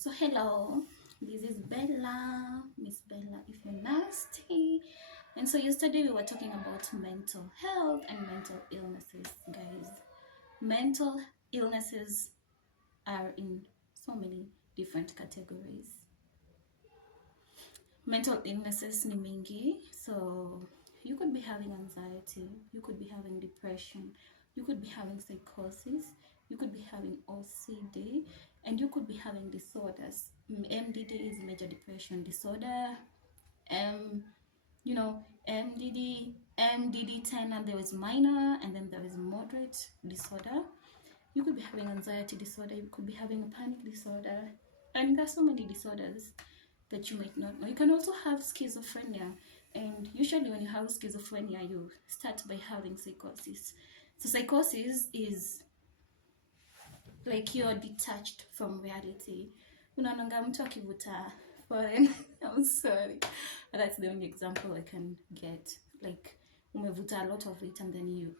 So hello, this is Bella, Miss Bella if you're nasty. And so yesterday we were talking about mental health and mental illnesses, guys. Mental illnesses are in so many different categories. Mental illnesses ni mingi, so you could be having anxiety, you could be having depression, you could be having psychosis, you could be having OCD, and you could be having disorders. MDD is major depression disorder. M, MDD10, and there is minor, and then there is moderate disorder. You could be having anxiety disorder, you could be having a panic disorder, and there's so many disorders that you might not know. You can also have schizophrenia, and usually when you have schizophrenia, you start by having psychosis. So psychosis is like you're detached from reality. Unaonanga mtu akivuta foreign. I'm sorry, that's the only example I can get. Like umevuta a lot of it and then you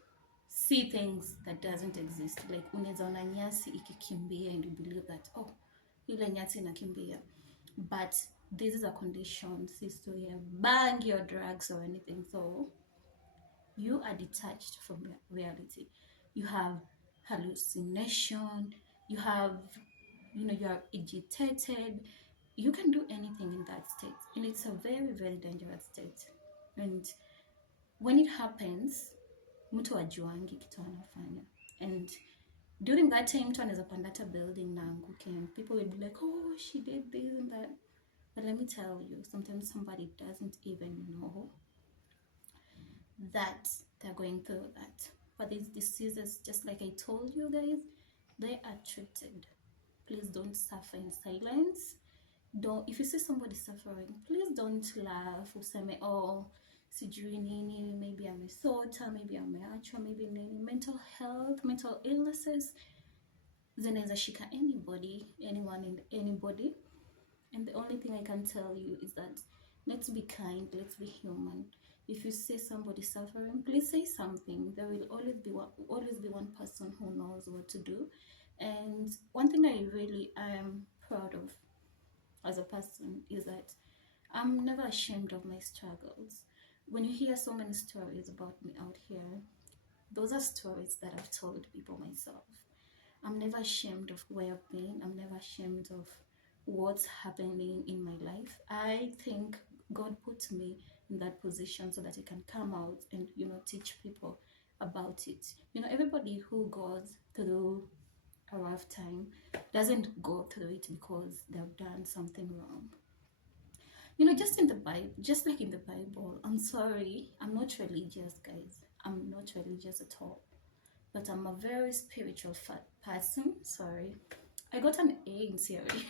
see things that doesn't exist. Like unaweza ona nyasi ikikimbia and you believe that ile nyasi inakimbia, but this is a condition, si story ya bang or drugs or anything. So you are detached from reality. You have hallucination, you have, you are agitated, you can do anything in that state, and it's a very, very dangerous state. And when it happens, mtu ajuangi kitu anafanya, and during that time mtu anaweza panda hata building na anguke, and people will be like, oh, she did this and that. But let me tell you, sometimes somebody doesn't even know that they're going through that. But these diseases, just like I told you guys, they are treated. Please don't suffer in silence. If you see somebody suffering, please don't laugh useme sijui nini, maybe amesota, maybe ameachwa, maybe nini. Mental health, mental illnesses zinaweza shika anybody, anyone and anybody. And the only thing I can tell you is that let's be kind, let's be human. If you see somebody suffering, please say something. There will always be one person who knows what to do. And one thing I really am proud of as a person is that I'm never ashamed of my struggles. When you hear so many stories about me out here, those are stories that I've told people myself. I'm never ashamed of where I've been. I'm never ashamed of what's happening in my life. I think God put me in that position so that I can come out and teach people about it. Everybody who goes through a rough time doesn't go through it because they've done something wrong. Just in the Bible, just like in the Bible, I'm sorry, I'm not religious, guys. I'm not religious at all, but I'm a very spiritual person. Sorry, I got an A in theory.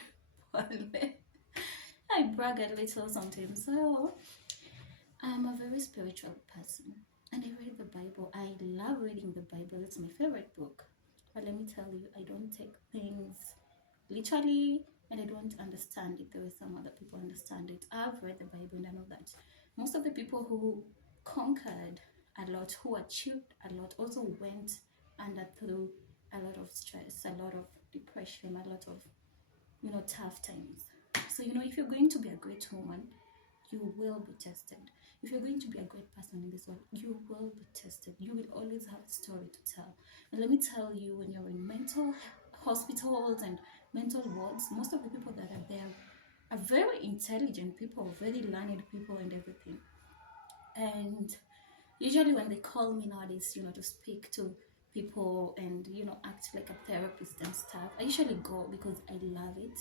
I brag a little sometimes. So I'm a very spiritual person, and I read the Bible. I love reading the Bible. It's my favorite book. But let me tell you, I don't take things literally, and I don't understand it the way some other people understand it. I've read the Bible and I know that most of the people who conquered a lot, who achieved a lot, also went through a lot of stress, a lot of depression, a lot of tough times. So if you're going to be a great woman, you will be tested. If you're going to be a great person in this world, you will be tested. You will always have a story to tell. And let me tell you, when you're in mental hospitals and mental wards, most of the people that are there are very intelligent people, very learned people and everything. And usually when they call me nowadays, to speak to people and act like a therapist and stuff, I usually go because I love it.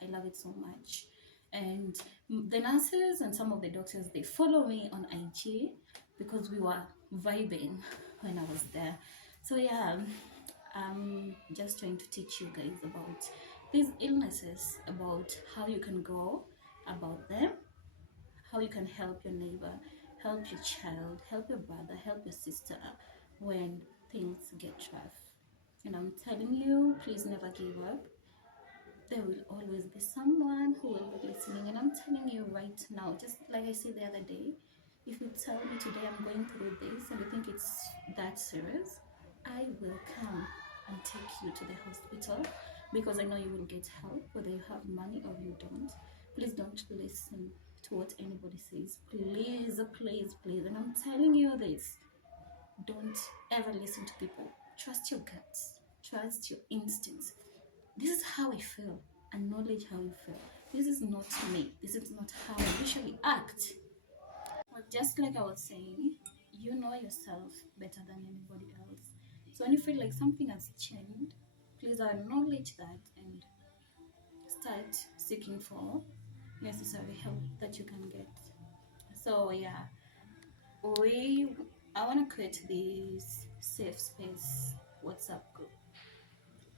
I love it so much. And the nurses and some of the doctors, they follow me on IG because we were vibing when I was there. So yeah, I'm just trying to teach you guys about these illnesses, about how you can go about them, how you can help your neighbor, help your child, help your brother, help your sister when things get rough. And I'm telling you, please never give up. There will always be someone who will be listening. And I'm telling you right now, just like I said the other day, if you tell me today I'm going through this and you think it's that serious, I will come and take you to the hospital. because I know you will get help whether you have money or you don't. Please don't listen to what anybody says. Please, please, please. And I'm telling you this, don't ever listen to people. Trust your guts, trust your instincts. This is how I feel. Acknowledge how you feel. This is not me. This is not how I usually act. But just like I was saying, you know yourself better than anybody else. So when you feel like something has changed, please acknowledge that and start seeking for necessary help that you can get. So yeah, we I want to create this safe space WhatsApp group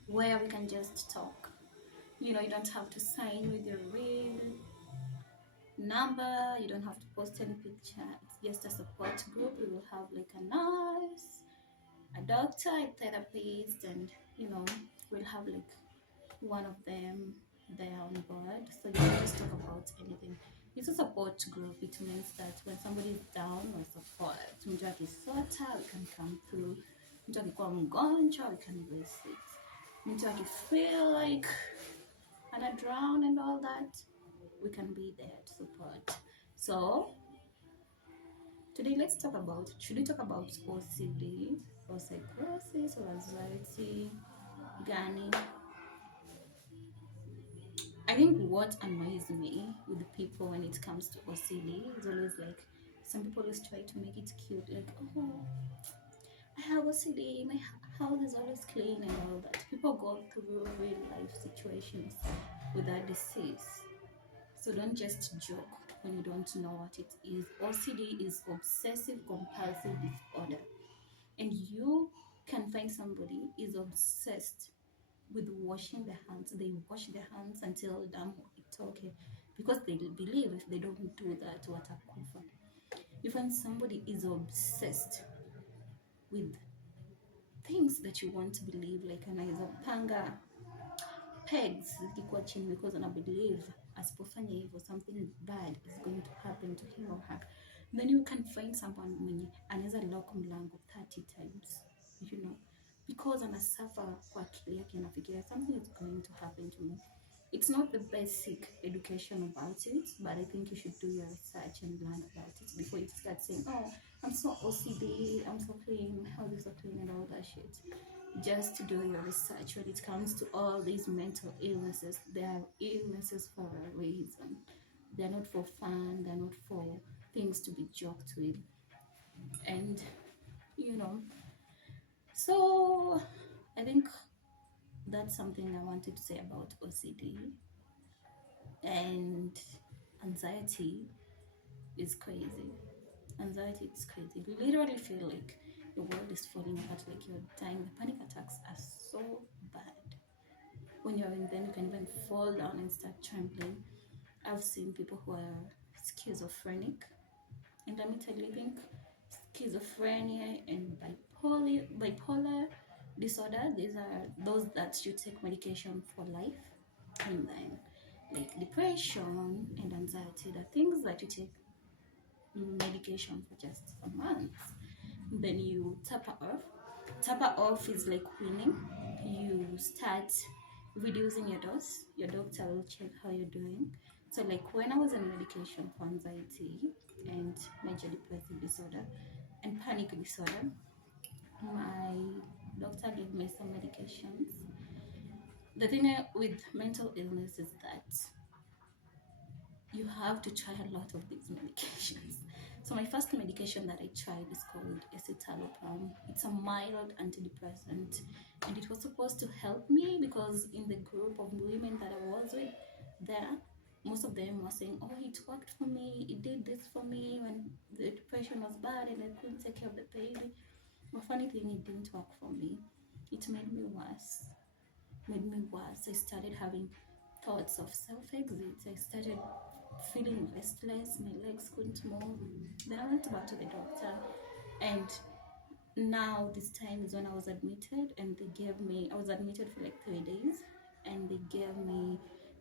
where we can just talk. You know, you don't have to sign with your real number, you don't have to post any picture. It's just a support group. We will have like a nurse, a doctor, a therapist, and we'll have like one of them there on board, so you can just talk about anything. It's a support group. It means that when somebody is down or support, mtu akisota we can come through, mtu akikuwa mgonjwa we can visit, mtu akifeel like ana drown and all that, we can be there to support. So today let's talk about, should we talk about OCD or psychosis or anxiety gani? I think what annoys me with the people when it comes to OCD is always like, some people always try to make it cute, like, oh, I have OCD, my house is always clean and all that. People go through real life situations with that disease. So don't just joke when you don't know what it is. OCD is obsessive compulsive disorder. And you can find somebody is obsessed with washing their hands. They wash their hands until it's okay, because they believe if they don't do that, what a kufa. You find somebody is obsessed with things that you want to believe, like anaweza panga pegs zikikuwa chini because ana believe asipofanya hivyo something bad is going to happen to him or her. Then you can find someone mwenye anaweza lock mlango 30 times, because anasuffer kwa akili yake, anafikiria something is going to happen to me. It's not the basic education about it, but I think you should do your research and learn about it before you start saying, oh, I'm so OCD, I'm so clean, my house is so clean and all that shit. Just to do your research. When it comes to all these mental illnesses, they are illnesses for a reason. They're not for fun, they're not for things to be joked with. And so I think that's something I wanted to say about OCD. And anxiety is crazy. Anxiety is crazy. You literally feel like the world is falling apart, like you're dying. The panic attacks are so bad. When you're in them, you can even fall down and start trembling. I've seen people who are schizophrenic. And let me tell you, I think schizophrenia and bipolar disorder, these are those that you take medication for life. And then like depression and anxiety, the things that you take medication for just a month, then you taper off. Taper off is like weaning. You start reducing your dose. Your doctor will check how you're doing. So like when I was on medication for anxiety and major depressive disorder and panic disorder, my doctor gave me some medications. The thing with mental illness is that you have to try a lot of these medications. So my first medication that I tried is called escitalopram. It's a mild antidepressant, and it was supposed to help me because in the group of women that I was with there, most of them were saying, oh, it worked for me, it did this for me when the depression was bad and I couldn't take care of the baby. But funny thing, it didn't work for me. It made me worse. I started having thoughts of self-exit. I started feeling restless, my legs couldn't move. Then I went back to the doctor, and now this time is when I was admitted, and I was admitted for like 3 days, and they gave me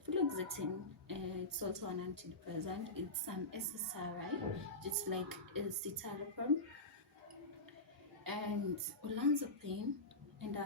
fluoxetine. It's also an antidepressant. It's an SSRI, just like escitalopram, and olanzapine, and